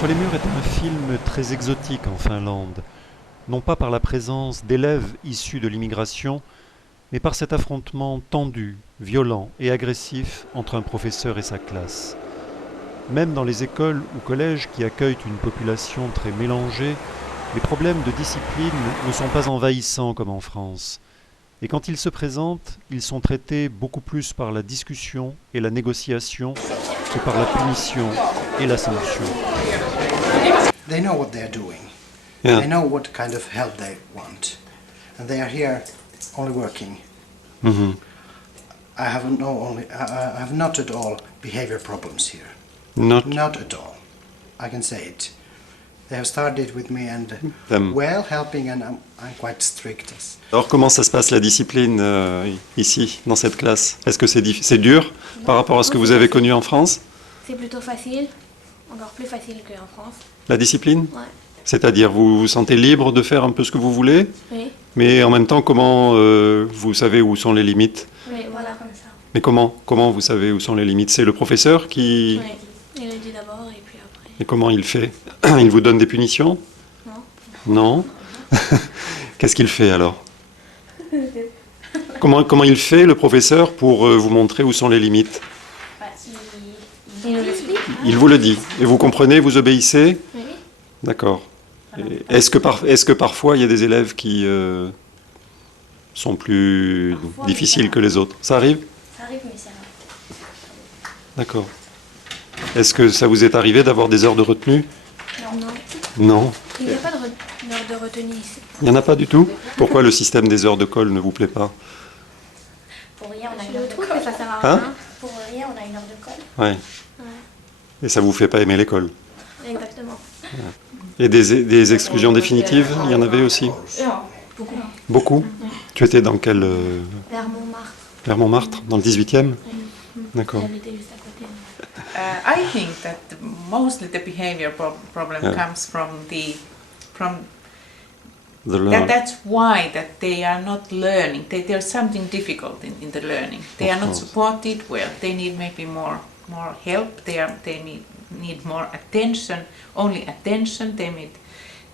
Entre les murs est un film très exotique en Finlande, non pas par la présence d'élèves issus de l'immigration, mais par cet affrontement tendu, violent et agressif entre un professeur et sa classe. Même dans les écoles ou collèges qui accueillent une population très mélangée, les problèmes de discipline ne sont pas envahissants comme en France. Et quand ils se présentent, ils sont traités beaucoup plus par la discussion et la négociation que par la punition et la sanction. They know what they're doing. Yeah. They know what kind of help they want. And they are here only working. Mhm. I have not at all behavior problems here. Not Not at all. I can say it. They have started with me and them. well helping, and I'm quite strict. Alors comment ça se passe la discipline ici, dans cette classe? Est-ce que c'est dur par rapport à ce que vous avez connu en France? C'est plutôt facile, encore plus facile qu'en France. La discipline? Ouais. C'est-à-dire vous vous sentez libre de faire un peu ce que vous voulez, Oui, mais en même temps comment vous savez où sont les limites? oui, voilà comme ça. Mais comment vous savez où sont les limites? C'est le professeur qui... Oui, il le dit d'abord et puis après. Et comment il fait? Il vous donne des punitions? Non. Non. Qu'est-ce qu'il fait alors? Comment il fait le professeur pour vous montrer où sont les limites? Il nous l'explique. Il vous le dit. Et vous comprenez, vous obéissez? Oui. D'accord. Et Est-ce que parfois il y a des élèves qui sont plus Parfois, difficiles mais ça que les autres? Ça arrive? Ça arrive, mais c'est rare. D'accord. Est-ce que ça vous est arrivé d'avoir des heures de retenue? Non. Non. Il n'y a pas d'heure de retenue ici. Il n'y en a pas du tout? Pourquoi le système des heures de colle ne vous plaît pas? Pour rien, on a une Je heure de trouve colle. que ça sert à Hein rien. Pour rien, on a une heure de colle. Ouais. Et ça vous fait pas aimer l'école? Exactement. Et des exclusions définitives, il y en avait aussi? Beaucoup. Beaucoup? Tu étais dans quel... Vers Montmartre. vers Montmartre, dans le 18e? D'accord. J'habitais juste à côté. I think that mostly the behavior problem Yeah. comes from The learn- that's why that they are not learning. There's something difficult in the learning. They Of are not course. supported well. They need maybe more help. They need more attention. Only attention. They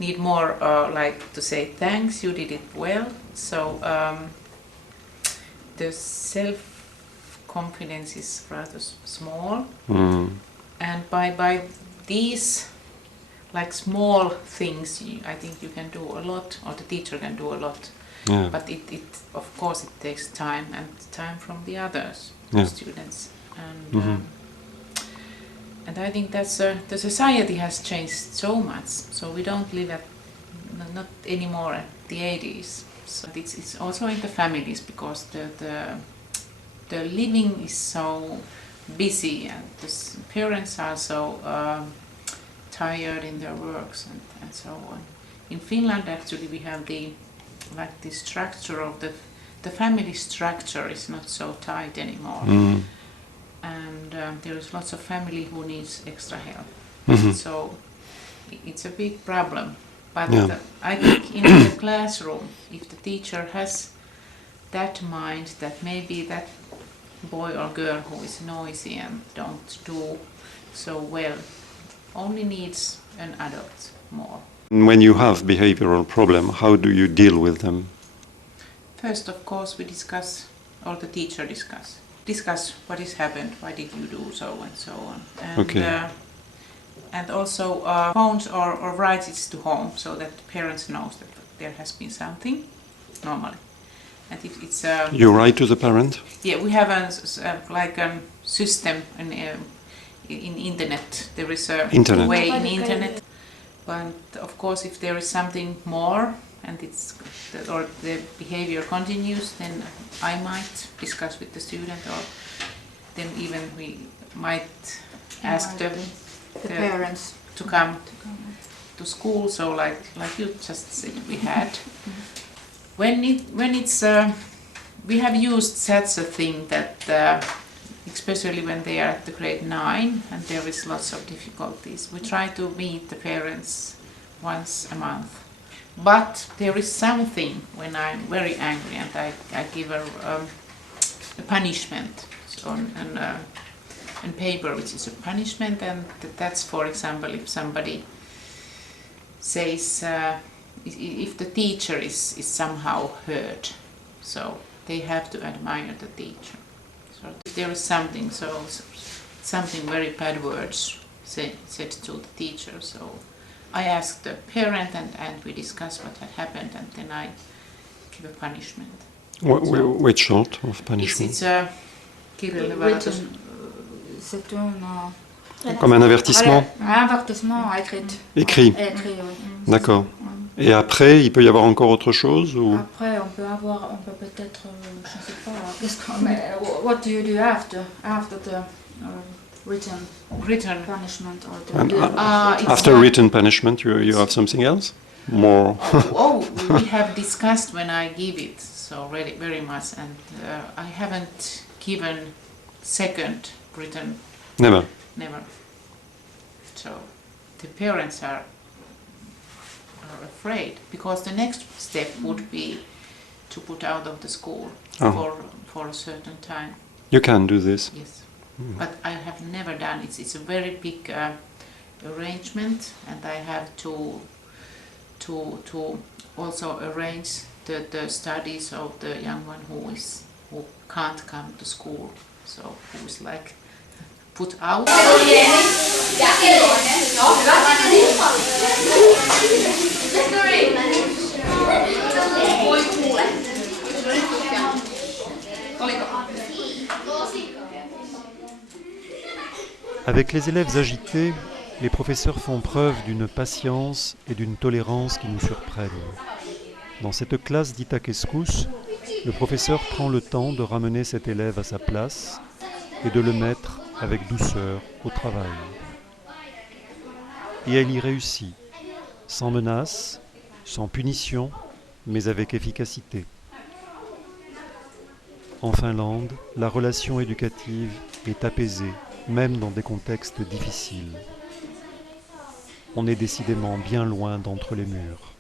need more like to say thanks. You did it well. So the self confidence is rather small. Hmm. And by these like small things, I think you can do a lot, or the teacher can do a lot. Yeah. But it of course it takes time, and time from the others, Yeah. students, and Mhm. and I think that's the society has changed so much. So we don't live not anymore at the 80s. So it's also in the families, because the living is so busy, and the parents are so tired in their works and so on. In Finland, actually, we have the structure of the family structure is not so tight anymore, Hmm. and there is lots of family who needs extra help. Mhm. So it's a big problem. But Yeah. I think in the classroom, if the teacher has that mind that maybe that boy or girl who is noisy and don't do so well only needs an adult more. When you have behavioral problem, how do you deal with them? First, of course, we discuss, or the teacher discuss what has happened, why did you do so and so on. And, Okay. And also phones or writes it to home, so that parents knows that there has been something normally. And if it's You write to the parent? yeah, we have a system in internet. There is a Internet. way in internet. But of course, if there is something more and or the behavior continues, then I might discuss with the student, or then even we might ask the parents to come to school. So like you just said, we had when it's we have used such a thing that especially when they are at the grade 9 and there is lots of difficulties, we try to meet the parents once a month. But there is something when I'm very angry and I give a punishment, so, a in paper, which is a punishment, and that's, for example, if somebody says, if the teacher is somehow hurt, so they have to admire the teacher. So if there is something, something very bad words said to the teacher, so I ask the parent and we discuss what had happened, and then I give a punishment. Which sort of punishment? It's a Written, c'est Comme un avertissement un avertissement écrit. écrit. Écrit, oui. D'accord. Et après, il peut y avoir encore autre chose ou... Après, on peut peut-être, je ne sais pas, mais what do you do after the written punishment or And, the after written punishment, you have something else? More? we have discussed when I give it, so really very much, and I haven't given second written, Never. never. So the parents are afraid, because the next step would be to put out of the school for a certain time. You can do this. Yes, but I have never done it. It's a very big arrangement, and I have to also arrange the studies of the young one who can't come to school, so who is like put out. Avec les élèves agités, les professeurs font preuve d'une patience et d'une tolérance qui nous surprennent. Dans cette classe d'Itakeskus, le professeur prend le temps de ramener cet élève à sa place et de le mettre avec douceur au travail. Et elle y réussit, sans menace, sans punition, mais avec efficacité. En Finlande, la relation éducative est apaisée, même dans des contextes difficiles. On est décidément bien loin d'entre les murs.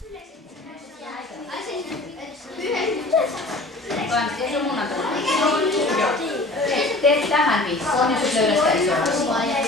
Teet tähän vissiin, jos löydät sitä isoa.